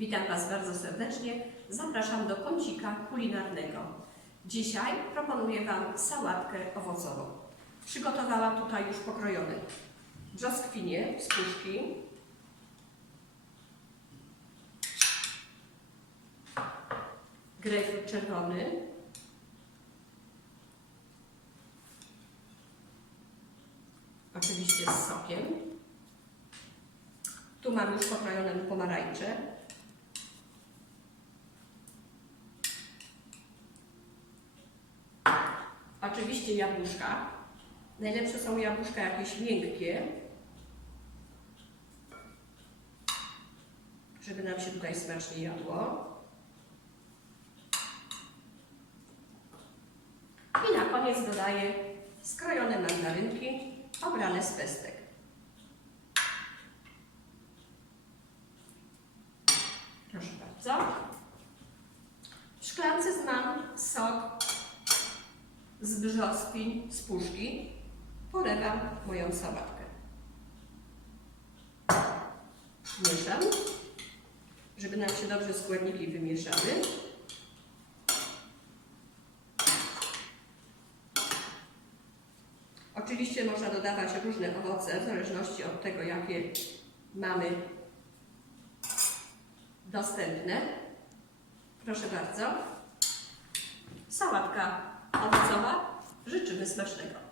Witam Was bardzo serdecznie. Zapraszam do kącika kulinarnego. Dzisiaj proponuję Wam sałatkę owocową. Przygotowałam tutaj już pokrojone brzoskwinie z puszki, grejpfrut czerwony, oczywiście z sokiem. Tu mam już pokrojone pomarańcze. Oczywiście jabłuszka. Najlepsze są jabłuszka jakieś miękkie, żeby nam się tutaj smacznie jadło. I na koniec dodaję skrojone mandarynki obrane z pestek. Proszę bardzo. W szklance mam sok z brzoskwiń z puszki. Polewam moją sałatkę. Mieszam, żeby nam się dobrze składniki wymieszały. Oczywiście można dodawać różne owoce w zależności od tego, jakie mamy dostępne. Proszę bardzo. Sałatka owocowa. Życzymy smacznego.